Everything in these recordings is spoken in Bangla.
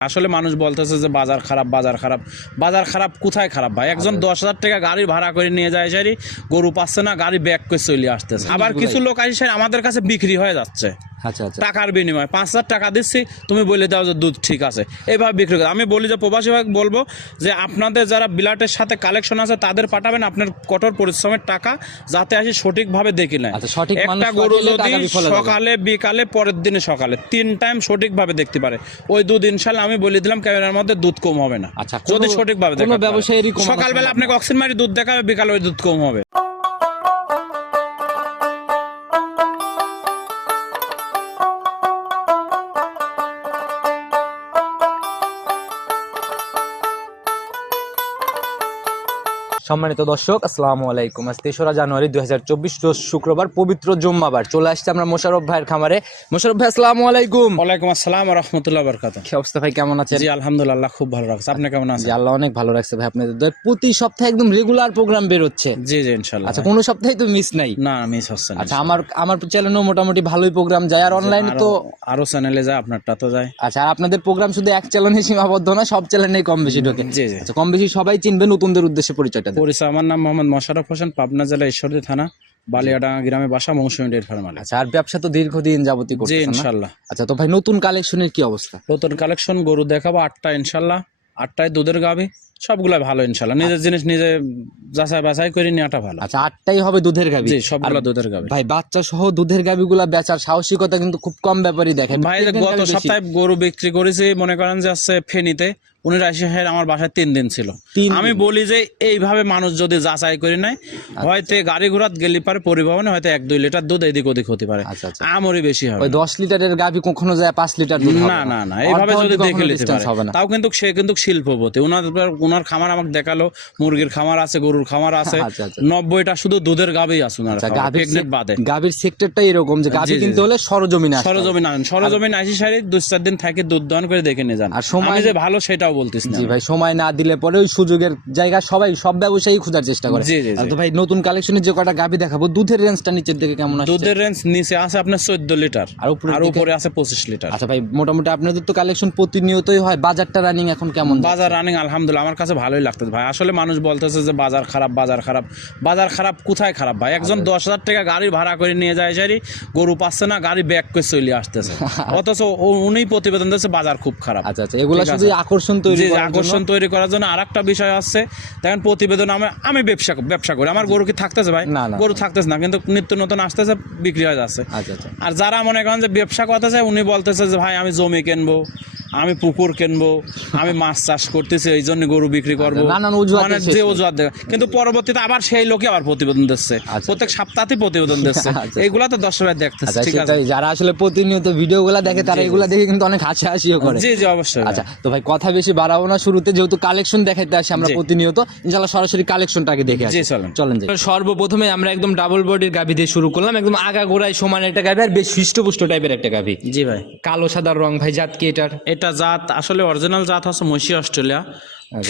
আসলে মানুষ বলতেছে যে বাজার খারাপ বাজার খারাপ। বাজার খারাপ কোথায় খারাপ ভাই? একজন দশ হাজার টাকা গাড়ি ভাড়া করে নিয়ে যায় সারি গরু পাচ্ছে না গাড়ি ব্যাক করে চলে আসতেছে। আবার কিছু লোক আসে সারি আমাদের কাছে বিক্রি হয়ে যাচ্ছে। আচ্ছা আচ্ছা। টাকার বিনিময়ে। পাঁচ হাজার টাকা দিচ্ছি তুমি বলে দাও যে দুধ ঠিক আছে। এইভাবে বিক্রি করে। আমি বলি যে প্রবাসী ভাই বলব যে আপনাদের যারা বিলাটের সাথে কালেকশন আছে তাদের পাঠাবেন আপনার কঠোর পরিশ্রমের টাকা যাতে আসি সঠিকভাবে দেখি নেয়। আচ্ছা, একটা গরু যদি। সকালে বিকালে পরের দিনে সকালে তিন টাইম সঠিকভাবে দেখতে পারে। ওই দুধ ইনশাল্লাহ আমি বলে দিলাম ক্যামেরার মধ্যে দুধ কম হবে না। আচ্ছা, যদি সঠিকভাবে কোনো সকালবেলা আপনাকে অক্সিজেন মারি দুধ দেখাবে বিকালে ওই দুধ কম হবে। সম্মানিত দর্শক আসসালামু আলাইকুম। আজ তেসরা জানুয়ারি দুই হাজার চব্বিশ শুক্রবার পবিত্র জুম্মাবার। চলে আসছে আমরা মোশারফ ভাইয়ের খামারে। মোশারফ ভাই আসসালামু আলাইকুম। ওয়ালাইকুম আসসালাম রহমতুল্লাহ বরকাত কি অবস্থা ভাই কেমন আছেন? জি আলহামদুলিল্লাহ খুব ভালো রাখছে আপনি কেমন আছেন? আল্লাহ অনেক ভালো রাখছে ভাই। আপনাদের। প্রতি সপ্তাহে একদম রেগুলার প্রোগ্রাম বেরোচ্ছে। জি জি ইনশাল্লাহ আচ্ছা কোনো সপ্তাহে তো মিস নাই? না মিস হচ্ছে না আচ্ছা আমার আমার চ্যানেলেও মোটামুটি ভালোই প্রোগ্রাম যায়। আর অনলাইনে তো আরো- চ্যানেলে যায় আপনারটা তো যায়। আচ্ছা আর আপনাদের প্রোগ্রাম শুধু এক চ্যানেলে সীমাবদ্ধ না সব চ্যানেলেই কম বেশি ঢোকে। জি জি। আচ্ছা কম বেশি সবাই চিনবে নতুনদের উদ্দেশ্যে পরিচয়টা। পরিচয়। আমার নাম মোহাম্মদ মোশারফ হোসেন পাবনা জেলা ঈশ্বরদী থানা বালিয়াডাঙ্গা গ্রামে বাসা মৌসুমী ডেট ফার্ম মালিক। আচ্ছা আর ব্যবসা তো দীর্ঘদিন করতেছেন না? ইনশাল্লাহ আচ্ছা তো ভাই নতুন কালেকশনের কি অবস্থা? নতুন কালেকশন গরু দেখাবো আটটা ইনশাল্লাহ আটটায় দুধের গাবি সবগুলা ভালো ইনশাল্লাহ নিজের জিনিস নিজে যাচাই বাছাই করে নেওয়াটা ভালো। আচ্ছা আটটাই হবে দুধের গাবি? জি সবগুলা দুধের গাবি। ভাই বাচ্চা সহ দুধের গাবিগুলা বেচার সাহসিকতা কিন্তু খুব কম ব্যাপারই দেখে ভাই গত সপ্তাহে গরু বিক্রি করেছি মনে করেন যে আছে ফেনীতে। উনি রাশি সাহেব আমার বাসায় তিন দিন ছিল। আমি বলি যে এইভাবে মানুষ যদি যাচাই করে নেয় হয়তো গাড়ি ঘোড়াত গেলে পারে পরিবহনে হয়তো এক দুই লিটার দুধ এদিক ওদিক হতে পারে। আচ্ছা আচ্ছা। আমরই বেশি হবে। দশ লিটারের কখনো যায় পাঁচ লিটার না না। না এইভাবে যদি দেখে নিতে পারে। তাও কিন্তু সে কিন্তু শিল্পপতি। ওনার ওনার খামার আমাকে দেখাল মুরগির খামার আছে গরুর খামার আছে। আচ্ছা, আচ্ছা। নব্বইটা শুধু দুধের গাবেই আছে ওনার আচ্ছা সে- বাদে। গাভীর সেক্টরটা এরকম যে গাভী কিনতে হলে সরজমিনে। সরজমিন সরজমিন আসি সারি দু চার দিন থাকে দুধ দহন করে দেখে নিয়ে যান। আর সময়- যে ভালো সেটাও বলতেছি জি ভাই সময় না দিলে পরে ওই সুযোগের জায়গা সবাই সব ব্যবসায়ী খোঁজার চেষ্টা করে। জি, জি, জি। তো ভাই নতুন কালেকশনের যে কটা গাভী দেখাবো দুধের রেঞ্জটা নিচের দিকে কেমন আছে দুধের রেঞ্জ নিচে আছে আপনার চোদ্দ লিটার আর উপরে আর উপরে আছে পঁচিশ লিটার। আচ্ছা ভাই মোটামুটি আপনাদের তো কালেকশন প্রতিনিয়তই হয় বাজারটা রানিং এখন কেমন বাজার রানিং আলহামদুলিল্লাহ আমার কাছে ভালোই লাগতেছে ভাই। আসলে মানুষ বলতেছে যে বাজার খারাপ বাজার খারাপ। বাজার খারাপ কোথায় খারাপ ভাই? একজন দশ হাজার টাকা গাড়ি ভাড়া করে নিয়ে যায় সারি গরু পাচ্ছে না গাড়ি ব্যাক করে চলে আসতেছে। অথচ উনি প্রতিবেদন দিচ্ছে বাজার খুব খারাপ। আচ্ছা আচ্ছা এগুলো শুধু আকর্ষণ তৈরি আকর্ষণ তৈরি করার জন্য আর একটা বিষয় আছে। দেখেন প্রতিবেদন আমি আমি ব্যবসা ব্যবসা করি। আমার গরু কি থাকতেছে ভাই? না, না। গরু থাকতেছে না কিন্তু নিত্য নতুন আসতেছে বিক্রি হয়ে যাচ্ছে। আচ্ছা আচ্ছা। আর যারা মনে করেন যে ব্যবসা করতেছে উনি বলতেছে যে ভাই আমি জমি কিনবো। আমি পুকুর কিনবো আমি মাছ চাষ করতেছি এই জন্য গরু বিক্রি করব। আচ্ছা, নানান অজুহাত মানে যে অজুহাত দেখা কিন্তু পরবর্তীতে আবার সেই লোকে আবার প্রতিবেদন দিচ্ছে। আচ্ছা। প্রত্যেক সপ্তাহে প্রতিবেদন দিচ্ছে। আচ্ছা। এইগুলা তো দর্শকরা দেখতেছে আচ্ছা ঠিক আছে। যারা আসলে প্রতিনিয়ত ভিডিওগুলো দেখে তারা এগুলো দেখে কিন্তু অনেক হাসি হাসিও করে। জি জি অবশ্যই আচ্ছা তো ভাই কথা বেশি বাড়াবো না। শুরুতে যেহেতু কালেকশন দেখাইতে আসি আমরা প্রতিনিয়ত ইনশাল্লাহ সরাসরি কালেকশনটাকে দেখে আসি। চলেন। চলেন যাই। সর্বপ্রথমে আমরা একদম ডাবল বডির গাভি দিয়ে শুরু করলাম। একদম আগা গোড়ায় সমান একটা গাভি আর বেশ হৃষ্টপুষ্ট টাইপের একটা গাভি। জি ভাই। কালো সাদা রং ভাই জাত কি এটার? এটা জাত আসলে অরিজিনাল জাত আছে মহিষী অস্ট্রেলিয়া।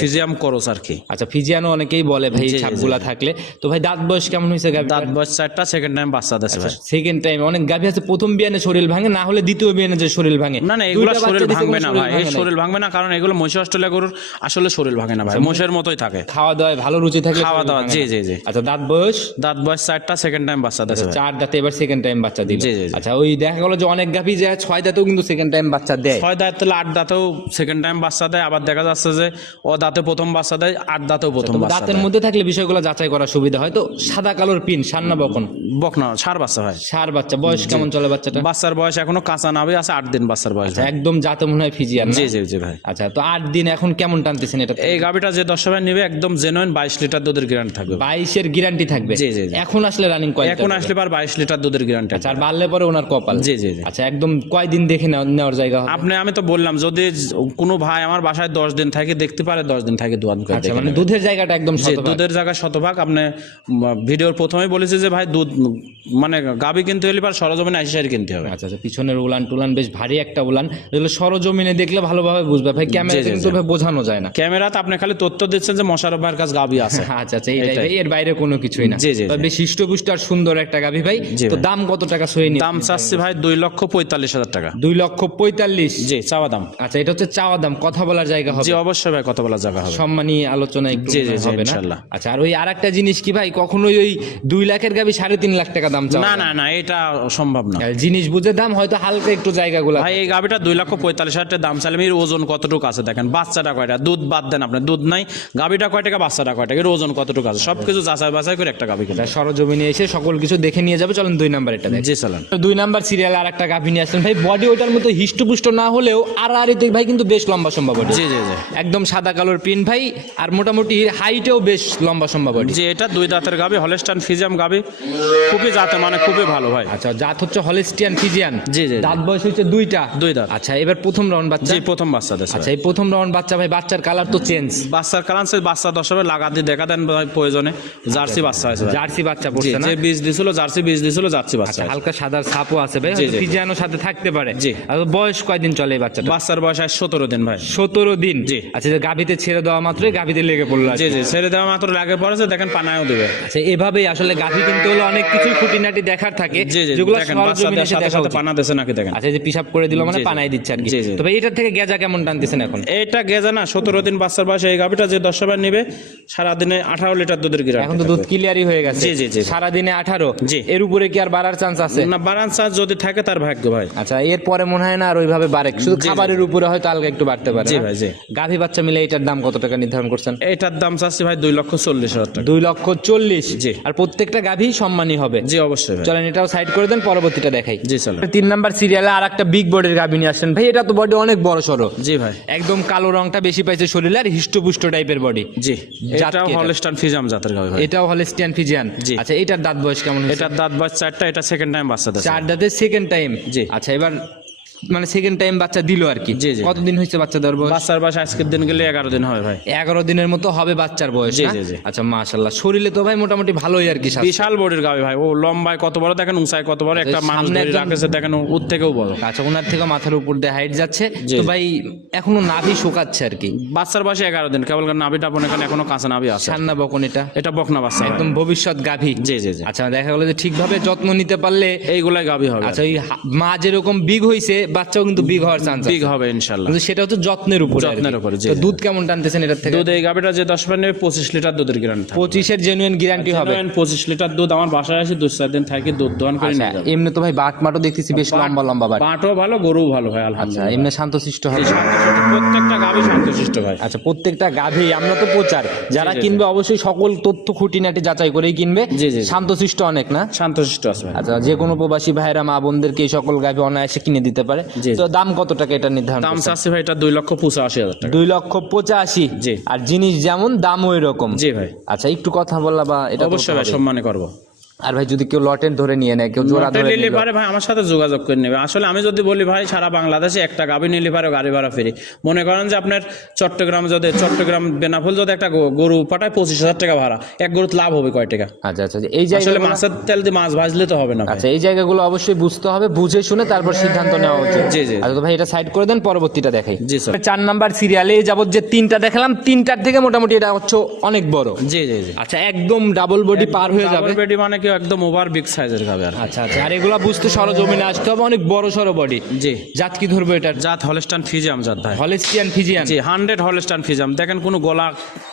ফিজিয়াম করস আর কি। আচ্ছা ফিজিয়ানো অনেকেই বলে ভাই ছাপগুলা থাকলে। তো ভাই দাঁত বয়স কেমন হয়েছে গাভি দাঁত বয়স চারটা সেকেন্ড টাইম বাচ্চা দিচ্ছে ভাই। সেকেন্ড টাইম অনেক গাভি আছে প্রথম বিয়ানে শরীর ভাঙে না হলে দ্বিতীয় বিয়ানে যে শরীর ভাঙে। না না এগুলো শরীর ভাঙবে না ভাই। এই শরীর ভাঙবে না কারণ এগুলো মহিষ অস্ট্রেলিয়া গরুর আসলে শরীর ভাঙে না ভাই। মোষের মতোই থাকে। খাওয়া দাওয়ায় ভালো রুচি থাকে খাওয়া দাওয়া জি জি জি। আচ্ছা দাঁত বয়স? দাঁত বয়স চারটা সেকেন্ড টাইম বাচ্চা ভাই। চার দাঁতে এবার সেকেন্ড টাইম বাচ্চা দিল। জি, জি। আচ্ছা ওই দেখা গেল যে অনেক গাভি যায় ছয় দাঁতেও কিন্তু সেকেন্ড টাইম বাচ্চা দেয়। ছয় দাঁত তাহলে আট দাঁতেও সেকেন্ড টাইম বাচ্চা দেয়। আবার দেখা যাচ্ছে যে ও দাঁতে প্রথম বাচ্চা দেয় আট দাঁতেও প্রথম দাঁতের মধ্যে থাকলে বিষয়গুলো যাচাই করা সুবিধা হয়। তো সাদা কালোর পিন সান্না বকন? বক না সার বাচ্চা ভাই সার বাচ্চা বয়স কেমন চলে বাচ্চাটা বাচ্চার বয়স এখনও কাঁচা নাবে আছে আট দিন বাচ্চার বয়স আচ্ছা, একদম যাতে মনে হয় ফিজিয়ান না? জি জি জি ভাই। আচ্ছা তো আট দিন এখন কেমন টানতেছেন এটা? এই গাভিটা যে দশ ভাই নিবে একদম জেনুইন বাইশ লিটার দুধের গ্যারান্টি থাকবে। বাইশের গ্যারান্টি থাকবে? জি, জি। এখন আসলে রানিং কয় এখন আসলে পার বাইশ লিটার দুধের গ্যারান্টি আচ্ছা আর বাড়লে পরে ওনার কপাল? জি জি জি। আচ্ছা একদম কয়দিন দেখে নেওয়া- নেওয়ার জায়গা আপনি আমি তো বললাম যদি কোনো ভাই আমার বাসায় দশ দিন থাকে দেখতে পারে সাড়ে দশ দিন থাকে দোয়ান করে আচ্ছা দেখে মানে দুধের জায়গাটা একদম দুধের জায়গায় শতভাগ। আপনি ভিডিওর প্রথমেই বলেছি যে ভাই দুধ মানে গাবি কিনতে হলে পার সরজমিনে আশি সারি কিনতে হবে। আচ্ছা আচ্ছা পিছনের উলান টুলান বেশ ভারী একটা উলান। যেগুলো সরজমিনে দেখলে ভালোভাবে বুঝবে। ভাই ক্যামেরাতে জি, কিন্তু বোঝানো যায় না। ক্যামেরাতে আপনি খালি তথ্য দিচ্ছেন যে মশারফ ভাইয়ের কাছে গাবি আছে। আচ্ছা আচ্ছা এটাই। এর বাইরে কোনো কিছুই না। জি, জি, বেশ হৃষ্টপুষ্ট আর সুন্দর একটা গাভী ভাই। তো দাম কত টাকা সই দাম চাচ্ছি ভাই দুই লক্ষ পঁয়তাল্লিশ হাজার টাকা। দুই লক্ষ পঁয়তাল্লিশ। জি চাওয়া দাম। আচ্ছা এটা হচ্ছে চাওয়া দাম। কথা বলার জায়গা হবে। জি অবশ্যই ভাই কত বলা জায়গা হবে। সম্মানী আলোচনা একটু জি, জি, জি, হবে না। আচ্ছা আর ওই আরেকটা জিনিস কি ভাই? কখনোই ওই দুই লাখের গাবি সাড়ে তিন লাখ টাকা দাম চাও না না না। এটা সম্ভব না। জিনিস বুঝে দাম হয়তো হালকা একটু জায়গাগুলো ভাই এই গাভিটা দুই লক্ষ পঁয়তাল্লিশ হাজার টাকা দাম চাইলে এর ওজন কতটুকু আছে দেখেন? বাচ্চাটা কয়টা? দুধ বাদ দেন আপনি দুধ নাই। গাভিটা কয় টাকা বাচ্চাটা কয় টাকা এর ওজন কতটুকু আছে? সবকিছু যাচাই বাছাই করে একটা কিনতে হবে। সরজমিনে এসে সকল কিছু দেখে নিয়ে যাবে চলেন দুই নাম্বার এটা জি চালান। দুই নাম্বার সিরিয়াল আর একটা গাভী নিয়ে আসলেন ভাই বডি ওটার মতো হিষ্টপুষ্ট না হলেও আর আর ভাই কিন্তু বেশ লম্বা সম্ভব জি জি জি। একদম সাদা কালোর প্রিন্ট ভাই আর মোটামুটি হাইটেও বেশ লম্বা সম্ভব যে এটা দুই দাঁতের গাভি হলেস্টান ফিজিয়াম গাভি খুবই জাতে মানে খুবই ভালো ভাই। আচ্ছা জাত হচ্ছে হলিস্টিয়ান ফিজিয়ান। জি, জি। দাঁত বয়স হচ্ছে দুইটা। দুই দাঁত। আচ্ছা এবার প্রথম রাউন্ড বাচ্চা। জি প্রথম বাচ্চা আচ্ছা এই প্রথম রাউন্ড বাচ্চা ভাই বাচ্চার কালার তো চেঞ্জ বাচ্চার কারণ সে বাচ্চা দশ হবে লাগা দিয়ে দেখা দেন ভাই প্রয়োজনে। জার্সি বাচ্চা আছে জার্সি বাচ্চা পড়ছে না? যে বীজ দিছিল জার্সি বীজ দিছিল জার্সি বাচ্চা আচ্ছা। হালকা সাদার ছাপও আছে ভাই জি। সাথে থাকতে পারে। জি। আর বয়স কয়দিন চলে এই বাচ্চাটা? বাচ্চার বয়স আজ সতেরো দিন ভাই। সতেরো দিন? জি। আচ্ছা যে গাভিতে ছেড়ে দেওয়া মাত্রই গাভিতে লেগে পড়ল জি জি ছেড়ে দেওয়া মাত্র লাগে পড়েছে দেখেন পানায়ও দেবে। আচ্ছা এভাবেই আসলে গাভি কিন্তু হলে অনেক কিছুই খুঁটিনাটি দেখার থাকে যেগুলো সরজমিনে এসে সাথে দেখা সাথে পানা দেশে নাকি দেখেন? আচ্ছা যে পিসাব করে দিল মানে। পানাই দিচ্ছে আর কি। তবে এটার থেকে গেজা কেমন টানতেছেন এখন? এইটা গেজা না সতেরো দিন বাচ্চার বয়সে এই গাভিটা যে দশ বার নিবে সারাদিনে আঠারো লিটার দুধের গিরা এখন তো দুধ ক্লিয়ারই হয়ে গেছে। জি, জি, জি। সারাদিনে আঠারো জি। এর উপরে কি আর বাড়ার চান্স আছে? না বাড়ার চান্স যদি থাকে তার ভাগ্য ভাই। আচ্ছা এরপরে মনে হয় না আর ওইভাবে বাড়ে শুধু খাবারের উপরে হয়তো আলগা একটু বাড়তে পারে জি ভাই, জি। গাভী বাচ্চা মিলে এটার দাম কত টাকা নির্ধারণ করছেন? এটার দাম চাচ্ছি ভাই দুই লক্ষ চল্লিশ হাজার টাকা। দুই লক্ষ চল্লিশ? জি। আর প্রত্যেকটা গাভী সম্মানী হবে? জি অবশ্যই চলেন এটাও সাইড করে দেন পরবর্তীটা দেখাই। জি চলো তিন নাম্বার সিরিয়ালে আর একটা বিগ বডির গাভী নিয়ে আসছেন ভাই এটা তো বডি অনেক বড় সড়ো। জি ভাই। একদম কালো রংটা বেশি পাইছে শরীরে আর হিষ্টপুষ্ট টাইপের বডি জি। এটাও হলস্টান ফিজাম জাতের গাভি ভাই। এটাও হলিস্টিয়ান ফিজিয়ান জি। আচ্ছা এটার দাঁত বয়স কেমন এটার দাঁত বয়স চারটা এটা সেকেন্ড টাইম বাচ্চা চার দাঁতের সেকেন্ড টাইম জি। আচ্ছা এবার মানে সেকেন্ড টাইম বাচ্চা দিল আর কি। জি, জি। কতদিন হয়েছে বাচ্চা দেওয়ার বয়স? বাচ্চার বয়স আজকের দিন গেলে এগারো দিন হবে ভাই। এগারো দিনের মতো হবে বাচ্চার বয়স জি, জি, জি। আচ্ছা মাশাল্লাহ শরীরে তো ভাই মোটামুটি ভালোই আর কি বিশাল বডির গাভি ভাই। ও লম্বায় কত বড়? দেখেন উঁচায় কত বড়? একটা মানুষ ধরে রাখেছে দেখেন ওর থেকেও বড়। আচ্ছা ওনার থেকে মাথার উপর দিয়ে হাইট যাচ্ছে। তো ভাই এখনও নাভি শোকাচ্ছে আর কি। বাচ্চার বয়সে এগারো দিন। কেবল নাভিটা আপন এখানে এখনও কাঁচা নাভি আছে। সান্না বকন এটা। এটা বকনা বাচ্চা একদম ভবিষ্যৎ গাভী। জি জি জি। আচ্ছা দেখা গেলো যে ঠিকভাবে যত্ন নিতে পারলে এইগুলাই গাভি হবে। আচ্ছা ওই হা- মা যেরকম বিগ হইছে বাচ্চাও কিন্তু বিগ হওয়ার চান্স বিগ হবে ইনশাল্লাহ। কিন্তু সেটা হচ্ছে যত্নের উপর যত্নের উপর জি। দুধ কেমন টানতেছেন এটার থেকে? দুধ এই গাভিটা যে দশ নেবে পঁচিশ লিটার দুধের গ্রান্ট পঁচিশের জেনুইন গ্যারান্টি হবে। পঁচিশ লিটার দুধ আমার বাসায় আসে দু চার দিন থাকি দুধ দোয়ান করে আচ্ছা নিয়ে যাব। এমনি তো ভাই বাট মাটও দেখতেছি বেশ লম্বা লম্বা বাট বাটও ভালো গরু ভালো ভাই আচ্ছা আলহামদুলিল্লাহ। এমনি শান্তশিষ্ট হবে। প্রত্যেকটা গাভি শান্তশিষ্ট ভাই। আচ্ছা প্রত্যেকটা গাভী আমরা তো প্রচার। যারা। কিনবে অবশ্যই সকল তথ্য খুঁটিনাটি যাচাই করেই কিনবে। শান্তশিষ্ট অনেক না? শান্তশিষ্ট আছে আচ্ছা যে কোনো প্রবাসী ভাইরা মা বোনদেরকে এই সকল গাভী অনায়াসে কিনে দিতে পারে। জি। তো দাম কত টাকা এটা নির্ধারণ দাম? চাচ্ছি ভাই এটা দুই লক্ষ পঁচাশি হাজার টাকা। দুই লক্ষ পঁচাশি। জি। আর জিনিস যেমন দাম ওই রকম জি ভাই। আচ্ছা একটু কথা বললা বা এটা অবশ্যই ভাই সম্মানে করব। আর ভাই যদি কেউ লটেন ধরে নিয়ে নেয় কেউ জোড়া ধরে নিলে পারে ভাই আমার সাথে যোগাযোগ করে নেবে। আসলে আমি যদি বলি ভাই সারা বাংলাদেশে একটা গাভি নিলে পারে গাড়ি ভাড়া ফ্রি। মনে করেন যে আপনার চট্টগ্রাম যদি চট্টগ্রাম বেনাফুল যদি একটা গরু পাঠায় পঁচিশ হাজার টাকা ভাড়া। এক গরুত লাভ হবে কয় টাকা? আচ্ছা আচ্ছা এই আসলে মাছের তেল দিয়ে মাছ ভাজলে তো হবে না আচ্ছা এই জায়গাগুলো অবশ্যই বুঝতে হবে বুঝে শুনে তারপর সিদ্ধান্ত নেওয়া উচিত। জি, জি। আচ্ছা ভাই এটা সাইড করে দেন পরবর্তীটা দেখাই। জি, স্যার। চার নাম্বার সিরিয়ালে যাবত যে তিনটা দেখালাম তিনটার থেকে মোটামুটি এটা হচ্ছে অনেক বড়। জি জি জি। আচ্ছা একদম ডাবল বডি পার হয়ে যাবে। ডাবল বেডি মানে কি একদম ওভার বিগ সাইজের গাবে আর। আচ্ছা আচ্ছা। আর এগুলা বুঝতে সরজমিনে আসতে হবে অনেক বড় সড়ো বডি জি। জাত কি ধরবে এটা জাত হলস্টান ফিজিয়াম জাত ভাই। হলেস্টিয়ান ফিজিয়ান জি হান্ড্রেড হলস্টান ফিজিয়াম দেখেন কোনো গলা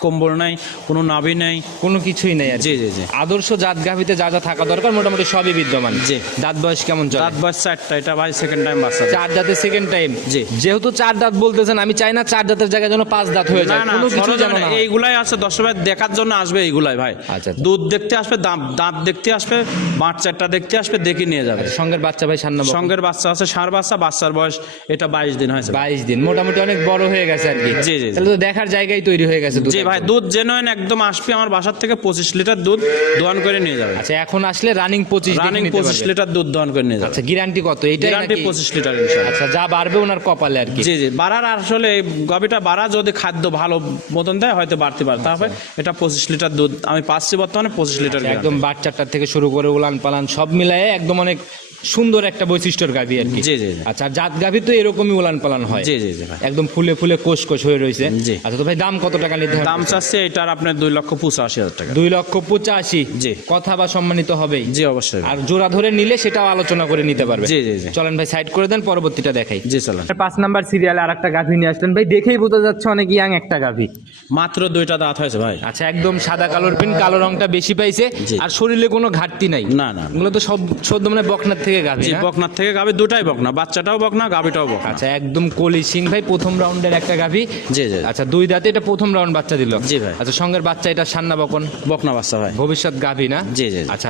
কম্বল নাই কোনো নাভি নেই। কোনো কিছুই নেই আর জি জি জি। আদর্শ জাত গাভিতে যা যা থাকা দরকার মোটামুটি সবই বিদ্যমান। জি। দাঁত বয়স কেমন চলে? দাঁত বয়স চারটা এটা ভাই সেকেন্ড টাইম বাচ্চা। চার দাঁতের সেকেন্ড টাইম জি। যেহেতু চার দাঁত বলতেছেন আমি চাই না চার দাঁতের জায়গায় যেন পাঁচ দাঁত হয়ে যায়। কোনো কিছু সরজমিনে না এইগুলাই আছে ভাই দেখার জন্য আসবে এইগুলাই ভাই। আচ্ছা, আচ্ছা। দুধ দেখতে আসবে দাঁত দাঁত দেখতে দেখতে আসবে বাচ্চাটা দেখতে আসবে দেখে নিয়ে যাবে। সঙ্গের বাচ্চা ভাই সান্না সঙ্গের বাচ্চা আছে সার বাচ্চা বাচ্চার বয়স এটা বাইশ দিন হয়েছে। বাইশ দিন মোটামুটি অনেক বড় হয়ে গেছে আর কি। জি, জি। তাহলে তো দেখার জায়গায় তৈরি হয়ে গেছে দুধ জি ভাই দুধ জেনুইন একদম আসবে আমার বাসার থেকে পঁচিশ লিটার দুধ দোয়ান করে নিয়ে যাবে। আচ্ছা এখন আসলে রানিং পঁচিশ রানিং পঁচিশ লিটার দুধ দোয়ান করে নিয়ে যাবে। আচ্ছা গ্যারান্টি কত? এইটাই গ্যারান্টি পঁচিশ লিটার আচ্ছা যা বাড়বে ওনার কপালে আর কি। জি জি বাড়ার আসলে এই গাভিটা বাড়া যদি খাদ্য ভালো মতন দেয় হয়তো বাড়তে পারে। তারপরে এটা পঁচিশ লিটার দুধ আমি পাচ্ছি বর্তমানে পঁচিশ লিটার আচ্ছা, একদম বাচ্চাটার থেকে শুরু করে উলান পালান সব মিলায়ে একদম অনেক সুন্দর একটা বৈশিষ্ট্যর গাভী আর কি। জি জি জি। আচ্ছা জাত গাভী তো এরকমই উলান পালান হয়। জি জি জি ভাই। একদম ফুলে ফুলে কোষ কোষ হয়ে রয়েছে। জি। আচ্ছা তো ভাই দাম কত টাকা নিতে দাম চাচ্ছে এটার আপনার দুই লক্ষ পঁচাশি হাজার টাকা। দুই লক্ষ পঁচাশি? জি। কথা বা সম্মানিত হবেই। জি অবশ্যই। আর জোড়া ধরে নিলে সেটাও আলোচনা করে নিতে পারবে। জি জি জি। চলেন ভাই সাইড করে দেন পরবর্তীটা দেখাই। জি চলেন। পাঁচ নাম্বার সিরিয়ালে আর একটা গাভী নিয়ে আসলেন। ভাই দেখেই বোঝা যাচ্ছে অনেক ইয়াং একটা গাভী। মাত্র দুইটা দাঁত হয়েছে ভাই। আচ্ছা একদম সাদা কালোর পিন কালো রংটা বেশি পাইছে। আর শরীরে কোনো ঘাটতি নাই। না না এগুলো তো সব সদ্য মানে বকনার থেকে গাভী জি বকনার থেকে গাভি দুটাই বকনা বাচ্চাটাও বকনা গাভিটাও বকনা। আচ্ছা একদম কলি সিং ভাই প্রথম রাউন্ডের একটা গাভী জি জি। আচ্ছা দুই দাঁতে এটা প্রথম রাউন্ড বাচ্চা দিল। জি ভাই। আচ্ছা সঙ্গের বাচ্চা এটা সান্না বকন। বকনা বাচ্চা ভাই। ভবিষ্যৎ গাভী না? জি, জি। আচ্ছা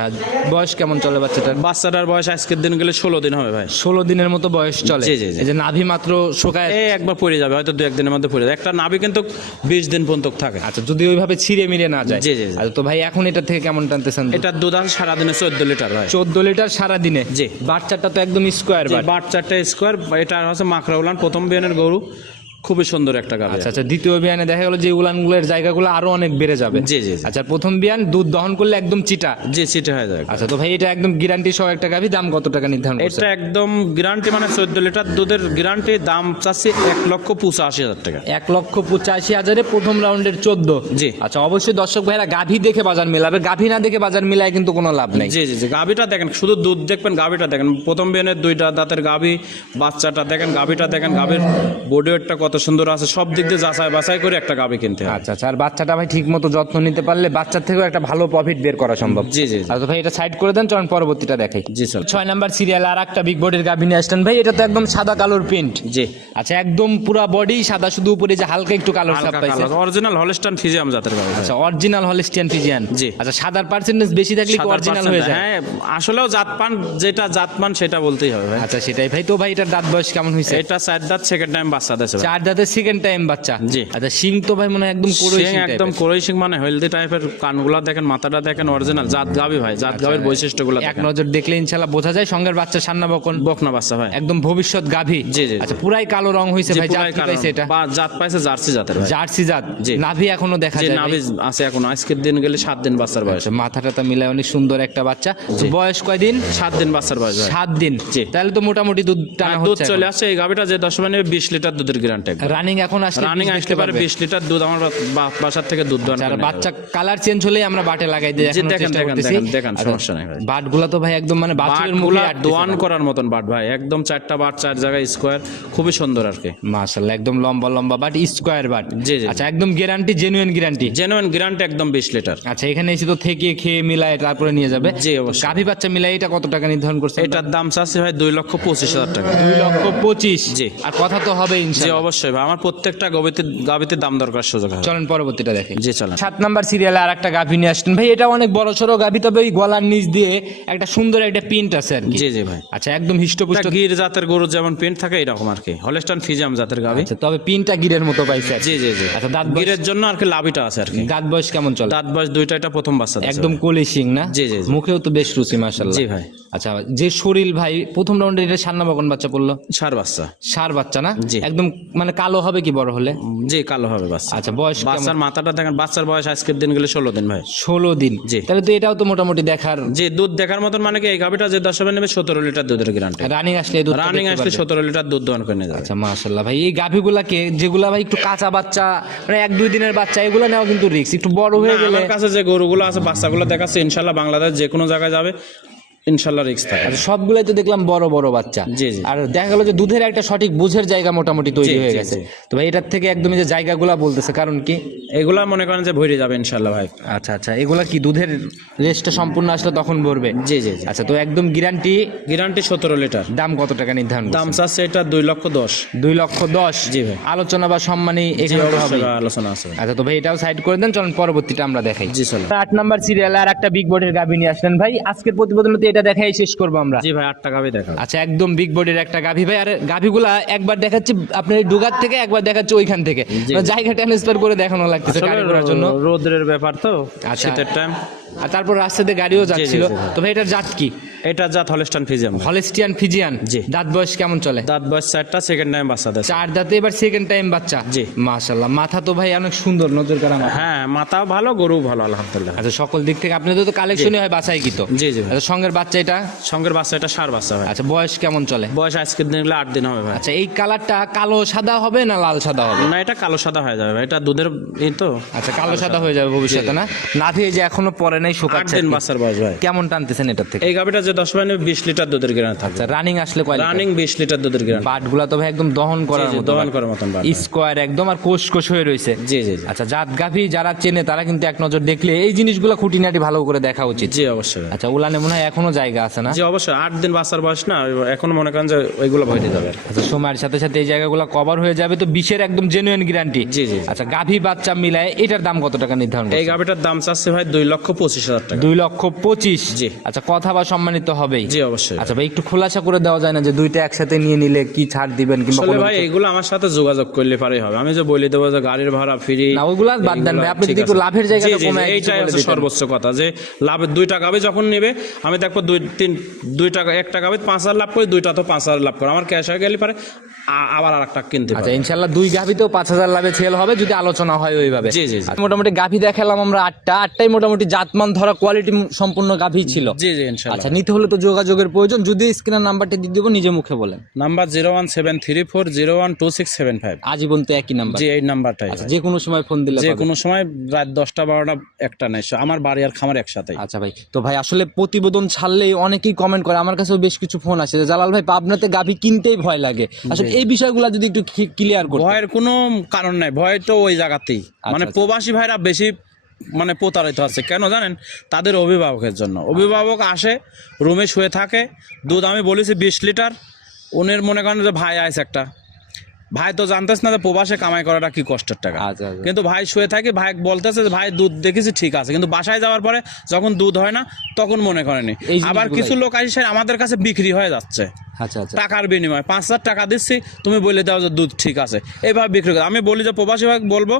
বয়স কেমন চলে বাচ্চাটার? বাচ্চাটার বয়স আজকের দিন গেলে ষোলো দিন হবে ভাই। ষোলো দিনের মতো বয়স চলে। জি, জি। এই যে নাভি মাত্র শোকায় এই একবার পড়ে যাবে হয়তো দু একদিনের মধ্যে পড়ে যাবে। একটা নাভি কিন্তু বিশ দিন পর্যন্ত থাকে। আচ্ছা যদি ওইভাবে ছিঁড়ে মিড়ে না যায়। জি, জি। আচ্ছা তো ভাই এখন এটা থেকে কেমন টানতেছেন? এটার দুধ সারাদিনে চোদ্দ লিটার হয়। চোদ্দ লিটার সারাদিনে? জি। বাচ্চাটা তো একদম স্কোয়ার বাচ্চাটা স্কোয়ার এটা হচ্ছে উলান প্রথম বিয়ানের গরু। খুবই সুন্দর একটা গাভি। আচ্ছা আচ্ছা দ্বিতীয় বিয়ানে দেখা গেল যে উলানগুলোর জায়গাগুলো আরও অনেক বেড়ে যাবে। জি জি। আচ্ছা প্রথম বিয়ান দুধ দহন করলে একদম চিটা। জি চিটা হয়ে যায়। আচ্ছা তো ভাই এটা একদম গ্যারান্টি সহ একটা গাভি দাম কত টাকা নির্ধারণ করছে এটা একদম গ্যারান্টি মানে চোদ্দ লিটার দুধের গ্যারান্টি দাম চাচ্ছি এক লক্ষ পঁচাশি হাজার টাকা। এক লক্ষ পঁচাশি হাজারে প্রথম রাউন্ডের চোদ্দ। জি। আচ্ছা অবশ্যই দর্শক ভাইরা গাভি দেখে বাজার মেলাবে। গাভি না দেখে বাজার মেলায় কিন্তু কোনো লাভ নেই। জি জি জি গাভিটা দেখেন শুধু দুধ দেখবেন গাভিটা দেখেন। প্রথম বিয়ানের দুইটা দাঁতের গাভি বাচ্চাটা দেখেন গাভিটা দেখেন গাভির বডি ওয়েটটা কত সুন্দর আছে সব দিক দিয়ে যাচাই বাছাই করে একটা গাভি কিনতে হয়। আচ্ছা আচ্ছা আর বাচ্চাটা ভাই ঠিক মতো যত্ন নিতে পারলে বাচ্চার থেকেও একটা ভালো প্রফিট বের করা সম্ভব। জি জি। আচ্ছা ভাই এটা সাইড করে দেন চলুন পরবর্তীটা দেখাই। জি স্যার ছয় নাম্বার সিরিয়াল আর একটা বিগ বডির গাভি নিয়ে আসলেন ভাই এটা তো একদম সাদা কালোর প্রিন্ট জি। আচ্ছা একদম পুরা বডি সাদা শুধু উপরে যে হালকা একটু কালো ছাপ হালকা পাইছে। অরিজিনাল হলস্টান ফিজিয়াম জাতের গাভি। আচ্ছা অরিজিনাল হলিস্টিয়ান ফিজিয়ান জি। আচ্ছা সাদার পার্সেন্টেজ বেশি থাকলে কি অরিজিনাল হয়ে যায়? হ্যাঁ আসলেও জাতপান যেটা জাতমান সেটা বলতেই হবে ভাই। আচ্ছা সেটাই ভাই। তো ভাই এটার দাঁত বয়স কেমন হয়েছে এটা চার দাঁত সেকেন্ড টাইম বাচ্চা চার দাঁতের সেকেন্ড টাইম বাচ্চা জি। আচ্ছা তো ভাই মনে একদম কোরই শিং একদম কোরই শিং মানে হেলদি টাইপের কানগুলা দেখেন মাথাটা দেখেন অরিজিনাল জাত গাবি ভাই জাত গাবির বৈশিষ্ট্যগুলো এক নজর দেখলে ইনশাআল্লাহ বোঝা যায় সঙ্গের বাচ্চা সান্না বকন। বকনা বাচ্চা ভাই। একদম ভবিষ্যৎ গাভী। জি, জি। আচ্ছা পুরাই কালো রং হয়েছে যে ভাই জাত পাইছে এটা? বা জাত পাইছে জার্সি জাতের ভাই। জার্সি জাত। জি। নাভি এখনও দেখা যায় নাভি আছে এখন। আজকের দিন গেলে সাত দিন বাচ্চার বয়স। আচ্ছা মাথাটা তো মিলায় অনেক সুন্দর একটা বাচ্চা। বয়স কয়দিন? সাত দিন বাচ্চার বয়স সাত দিন। জি। তাহলে তো মোটামুটি দুধ টানা আর দুধ চলে আসে এই গাবিটা যে দশ মানে বিশ লিটার দুধের গ্যারান্টি রানিং এখন আসলে রানিং আসতে পারে। বিশ লিটার দুধ আমার বাসার থেকে দুধ দোয়ান আর বাচ্চা কালার চেঞ্জ হলেই আমরা বাটে লাগাই দিই এখনও দেখেন, দেখেন, দেখেন, আচ্ছা, সমস্যা নেই ভাই। বাটগুলা তো ভাই একদম মানে মুখে দোয়ান করার মতন বাট ভাই একদম চারটা বাট চার জায়গায় স্কোয়ার খুবই সুন্দর আর কি। মাশাআল্লাহ একদম লম্বা লম্বা বাট স্কোয়ার বাট। জি, জি, আচ্ছা একদম guarantee genuine guarantee genuine guarantee একদম বিশ লিটার। আচ্ছা এখানে এসে তো থেকে খেয়ে মিলায় তারপরে নিয়ে যাবে। জি, অবশ্যই। গাভী বাচ্চা মিলাই এটা কত টাকা নির্ধারণ করছে এটার দাম চাচ্ছে ভাই দুই লক্ষ পঁচিশ হাজার টাকা। দুই লক্ষ পঁচিশ। জি। আর কথা তো হবে ইনশাআল্লাহ জি ইনশাআল্লাহ। অবশ্যই ভাই আমার প্রত্যেকটা গবিতে গাবিতে দাম দরকার সুযোগ চলেন পরবর্তীটা দেখেন জি চলেন। সাত নাম্বার সিরিয়ালে আর একটা গাভী নিয়ে আসছেন ভাই এটা অনেক বড় সড়ো গাভী তবে ওই গলার নিচ দিয়ে একটা সুন্দর একটা প্রিন্ট আছে আর কি। জি জি ভাই। আচ্ছা একদম হিষ্টপুষ্ট। গির জাতের গরু যেমন প্রিন্ট থাকে এরকম আর কি। হলেস্টান ফিজাম জাতের গাবি আচ্ছা তবে পিনটা গিরের মতো পাইছে জি জি জি। আচ্ছা দাঁত গিরের জন্য আর কি লাভিটা আছে আর কি। দাঁত বয়স কেমন চলে? দাঁত বয়স দুইটা এটা প্রথম বাচ্চা একদম কলি সিং না? জি। মুখেও তো বেশ রুচি মাশাল্লাহ জি ভাই। আচ্ছা যে শরীর ভাই প্রথম রাউন্ডে এটা সান্না বাচ্চা পড়ল? সার বাচ্চা। সার বাচ্চা না। একদম মানে কালো হবে কি বড় হলে? জি কালো হবে বাচ্চা। আচ্ছা বয়স বাচ্চার মাথাটা দেখেন বাচ্চার বয়স আজকের দিন গেলে ষোলো দিন ভাই। ষোলো দিন। জি। তাহলে তো এটাও তো মোটামুটি দেখার যে দুধ দেখার মতন মানে কি এই গাভিটা যে দশ হবে নেবে সতেরো লিটার দুধের গ্যারান্টি রানিং আসলে দুধটা রানিং আসলে। সতেরো লিটার দুধ দোয়ান করে যাবে। আচ্ছা মাশাল্লাহ ভাই এই গাভীগুলাকে যেগুলা ভাই একটু কাঁচা বাচ্চা মানে এক দুই দিনের বাচ্চা এগুলো নেওয়া কিন্তু রিস্ক একটু বড় হয়ে গেলে আমার কাছে যে গরুগুলো আছে বাচ্চাগুলো দেখাচ্ছে ইনশাল্লাহ বাংলাদেশ যে কোনো জায়গায় যাবে। ইনশাল্লাহ রিক্স থাকে। আচ্ছা সবগুলাই তো দেখলাম বড় বড় বাচ্চা। জি, জি। আর দেখা গেল যে দুধের একটা সঠিক বুঝের জায়গা মোটামুটি তৈরি হয়ে গেছে। তো ভাই এটার থেকে একদমই যে জায়গাগুলা বলতেছে কারণ কি? এগুলা মনে করেন যে ভরে যাবে ইনশাল্লাহ ভাই। আচ্ছা আচ্ছা। এগুলা কি দুধের রেসটা সম্পূর্ণ আসলে তখন ভরবে? জি জি জি। আচ্ছা তো একদম গ্যারান্টি গ্যারান্টি সতেরো লিটার। দাম কত টাকা নির্ধারণ করছেন? দাম চাচ্ছে এটা দুই লক্ষ দশ। দুই লক্ষ দশ? জি ভাই। আলোচনা বা সম্মানী জি এখানে তো অবশ্যই হবেই। আলোচনা আছে। আচ্ছা তো ভাই এটাও সাইড করে দেন চলুন পরবর্তীটা আমরা দেখাই। জি চলো আট নাম্বার সিরিয়ালে আর একটা বিগ বোর্ডের গাভি নিয়ে আসলেন ভাই। আজকের প্রতিবেদনতে এটা দেখাই শেষ করব আমরা। জি ভাই আটটা গাভী দেখা আচ্ছা একদম বিগ বডির একটা গাভি। ভাই আর গাভিগুলা একবার দেখাচ্ছি আপনার ডুগার থেকে একবার দেখাচ্ছি ওইখান থেকে। মানে জায়গা ট্রান্সফার করে দেখানো লাগতেছে গাড়ি ঘোড়ার জন্য। রোদ্রের ব্যাপার তো আচ্ছা। শীতের টাইম আর তারপর রাস্তাতে গাড়িও যাচ্ছিল। তো ভাই এটার জাত কি? এটা জাত হলস্টান ফিজিয়াম হলেস্টিয়ান ফিজিয়ান? জি। দাঁত বয়স কেমন চলে? দাঁত বয়স চারটা সেকেন্ড টাইম বাচ্চা দেয়। চার দাঁতে এবার সেকেন্ড টাইম বাচ্চা? জি। মাশাল্লাহ মাথা তো ভাই অনেক সুন্দর নজর কারা হ্যাঁ মাথা ভালো গরু ভালো আলহামদুলিল্লাহ। আচ্ছা সকল দিক থেকে আপনাদের তো কালেকশনই হয় বাছাই কি তো? জি জি। আচ্ছা সঙ্গের বাচ্চা এটা? সঙ্গের বাচ্চা এটা সার বাচ্চা ভাই আচ্ছা বয়স কেমন চলে? বয়স আজকে দিন গেলে আট দিন হবে ভাই। আচ্ছা এই কালারটা কালো সাদা হবে না লাল সাদা হবে? না এটা কালো সাদা হয়ে যাবে ভাই। এটা দুধের এই তো। আচ্ছা কালো সাদা হয়ে যাবে ভবিষ্যতে না? নাভি এই যে এখনও পরে নাই আট শুকাচ্ছে দিন বাচ্চার বয়স ভাই। কেমন টানতেছেন এটার থেকে? এই গাভিটা যে দশ মানে বিশ লিটার দুধের গ্রান থাকবে। আচ্ছা রানিং আসলে কয় রানিং বিশ লিটার দুধের গ্রান। বাটগুলা তো ভাই একদম দহন করার মতো দহন করার মতন বাট স্কোয়ার একদম আর কোষ কোষ হয়ে রয়েছে। জি জি আচ্ছা জাত গাভি যারা চেনে তারা কিন্তু এক নজর দেখলে এই জিনিসগুলো খুঁটিনাটি ভালো করে দেখা উচিত। জি অবশ্যই। আচ্ছা উলানে মনে হয় এখনও জায়গা আছে না? জি অবশ্যই। আট দিন বাচ্চার বয়স না এখন মনে করেন যে ওইগুলো ভয় যাবে। আচ্ছা সময়ের সাথে সাথে এই জায়গাগুলো কভার হয়ে যাবে তো বিশের একদম জেনুইন গ্যারান্টি জি, জি। আচ্ছা গাভি বাচ্চা মিলায় এটার দাম কত টাকা নির্ধারণ এই? গাভিটার দাম চাচ্ছে ভাই দুই লক্ষ পঁচিশ হাজার টাকা। দুই লক্ষ পঁচিশ। জি। আচ্ছা কথা বা সম্মানিত হবেই। জি অবশ্যই। আচ্ছা ভাই একটু খোলাসা করে দেওয়া যায় না যে দুইটা একসাথে নিয়ে নিলে কি ছাড় দিবেন কিংবা আসলে ভাই এগুলো আমার সাথে যোগাযোগ করলে পারেই হবে। আমি যে বলে দেবো যে গাড়ির ভাড়া ফ্রি না ওইগুলা বাদ দেন ভাই। আপনি যদি একটু লাভের জায়গাটা কমে এইটাই হচ্ছে সর্বোচ্চ কথা যে লাভের দুই টাকা গাবি যখন নেবে আমি দেখব দুই তিন দুই টাকা এক টাকা গাবি পাঁচ হাজার লাভ করি দুইটা তো পাঁচ হাজার লাভ করে। আমার ক্যাশ হয়ে গেলে পারে আবার আর একটা কিনতে আচ্ছা ইনশাল্লাহ দুই গাভিতেও পাঁচ হাজার লাভে সেল হবে যদি আলোচনা হয় ওইভাবে। জি, জি, জি। আচ্ছা, মোটামুটি গাভি দেখালাম আমরা আটটা। আটটাই মোটামুটি জাতমান ধরা কোয়ালিটি সম্পূর্ণ গাভী ছিল। জি জি আচ্ছা নিতে হলে তো যোগাযোগের প্রয়োজন। যদি স্ক্রিনের নাম্বারটা দিয়ে দিব নিজে মুখে বলেন। Number zero one seven three four zero one two six seven five. আজীবন তো একই নাম্বার। জি এই নাম্বারটাই। আচ্ছা যে কোনো সময় ফোন দিলে যে কোনো সময় রাত দশটা বারোটা একটা নেই আমার বাড়ি আর খামার একসাথে আচ্ছা ভাই তো ভাই আসলে প্রতিবেদন ছাড়লেই অনেকেই কমেন্ট করে। আমার কাছেও বেশ কিছু ফোন আসে। যে জালাল ভাই পাবনাতে গাভি কিনতেই ভয় লাগে। আসলে এই বিষয়গুলো যদি একটু ক্লিয়ার করতে। ভয়ের কোনো কারণ নাই। ভয় তো ওই জায়গাতেই। মানে আচ্ছা। প্রবাসী ভাইরা বেশি মানে প্রতারিত আছে। কেন জানেন? তাদের অভিভাবকের জন্য। অভিভাবক আসে রুমে শুয়ে থাকে দুধ আমি বলেছি বিশ লিটার। উনের মনে করেন যে ভাই আছে একটা। ভাই তো জানতেছ না যে প্রবাসে কামাই করাটা কি কষ্টের টাকা? আচ্ছা আচ্ছা। কিন্তু ভাই শুয়ে থাকে ভাই বলতেছে যে ভাই দুধ দেখেছি ঠিক আছে। কিন্তু বাসায় যাওয়ার পরে যখন দুধ হয় না তখন মনে করেনি। আবার কিছু লোক আসে আমাদের কাছে বিক্রি হয়ে যাচ্ছে। টাকার বিনিময়ে। পাঁচ হাজার টাকা দিচ্ছি তুমি বলে দাও যে দুধ ঠিক আছে। এইভাবে বিক্রি করে আমি বলি যে প্রবাসী ভাই বলব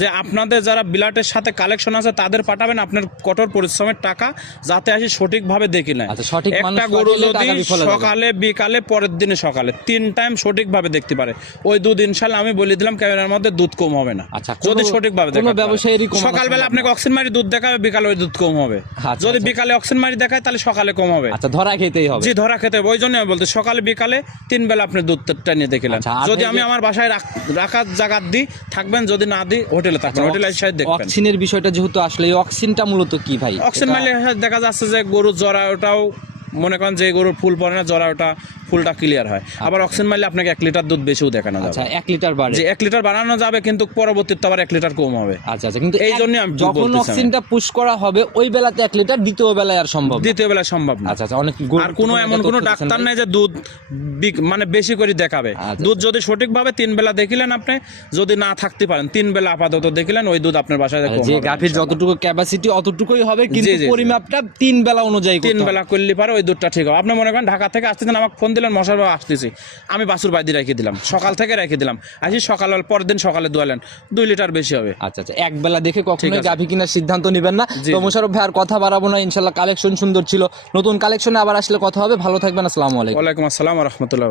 যে আপনাদের যারা বিলাটের সাথে কালেকশন আছে তাদের পাঠাবেন আপনার কঠোর পরিশ্রমের টাকা যাতে আসি সঠিকভাবে দেখি নেয়। আচ্ছা, একটা গরু যদি। সকালে বিকালে পরের দিনে সকালে তিন টাইম সঠিকভাবে দেখতে পারে। ওই দুধ ইনশাল্লাহ আমি বলে দিলাম ক্যামেরার মধ্যে দুধ কম হবে না। আচ্ছা, যদি সঠিকভাবে সকালবেলা আপনাকে অক্সিজেন মারি দুধ দেখাবে বিকালে ওই দুধ কম হবে। আচ্ছা, যদি আচ্ছা। বিকালে অক্সিজেন মারি দেখায় তাহলে সকালে কম হবে। আচ্ছা ধরা খেতেই হবে। জি ধরা খেতে হবে। ওই জন্য আমি বলতে সকালে বিকালে তিন বেলা আপনি দুধটা নিয়ে দেখিলেন। আচ্ছা, যদি আমি আমার বাসায় রাখার জায়গা দিই থাকবেন যদি না দিই হোটেলে থাকবেন হোটেলে এসে দেখবেন। অক্সিনের বিষয়টা যেহেতু আসলে এই অক্সিনটা মূলত কি ভাই? অক্সিন মানে দেখা যাচ্ছে যে গরুর জরা ওটাও মনে করেন যে গরুর ফুল পড়ে না জরা ওটা ফুলটা ক্লিয়ার হয়। আবার অক্সিজেন মারলে আপনাকে এক লিটার দুধ বেশিও দেখানো আচ্ছা যাবে। এক লিটার বাড়ে। যে এক লিটার বাড়ানো যাবে কিন্তু পরবর্তীতে আবার এক লিটার কম হবে। আচ্ছা আচ্ছা কিন্তু এই জন্য আমি যখন। অক্সিনটা পুশ করা হবে ওই বেলাতে এক লিটার দ্বিতীয় বেলায় আর সম্ভব দ্বিতীয় বেলায় সম্ভব না। আচ্ছা আচ্ছা অনেক আর কোনো এমন কোনো ডাক্তার নেই যে দুধ মানে বেশি করে দেখাবে। আচ্ছা, দুধ যদি সঠিকভাবে তিন বেলা দেখিলেন আপনি যদি না থাকতে পারেন তিন বেলা আপাতত দেখিলেন ওই দুধ আপনার বাসায় যে। গাভীর যতটুকু ক্যাপাসিটি অতটুকুই হবে কিন্তু। পরিমাপটা তিন বেলা অনুযায়ী তিন। বেলা করলে পারে ওই দুধটা ঠিক হবে। আপনি মনে করেন ঢাকা থেকে আসতেছেন আমাকে ফোন দিলেন মশার বাবা আসতেছি। আমি বাসুর বাইদি রেখে দিলাম সকাল থেকে রেখে দিলাম। আসি সকাল পরের দিন সকালে দোয়ালেন দুই লিটার বেশি হবে। আচ্ছা আচ্ছা এক বেলা দেখে কখন কখনোই। গাভী কিনার সিদ্ধান্ত নেবেন না। তো। মোশারফ ভাই আর কথা বাড়াবো না ইনশাল্লাহ কালেকশন সুন্দর ছিল। নতুন কালেকশনে আবার আসলে কথা হবে। ভালো থাকবেন আসসালামু আলাইকুম। ওয়ালাইকুম আসসালাম রহমতুল্লাহ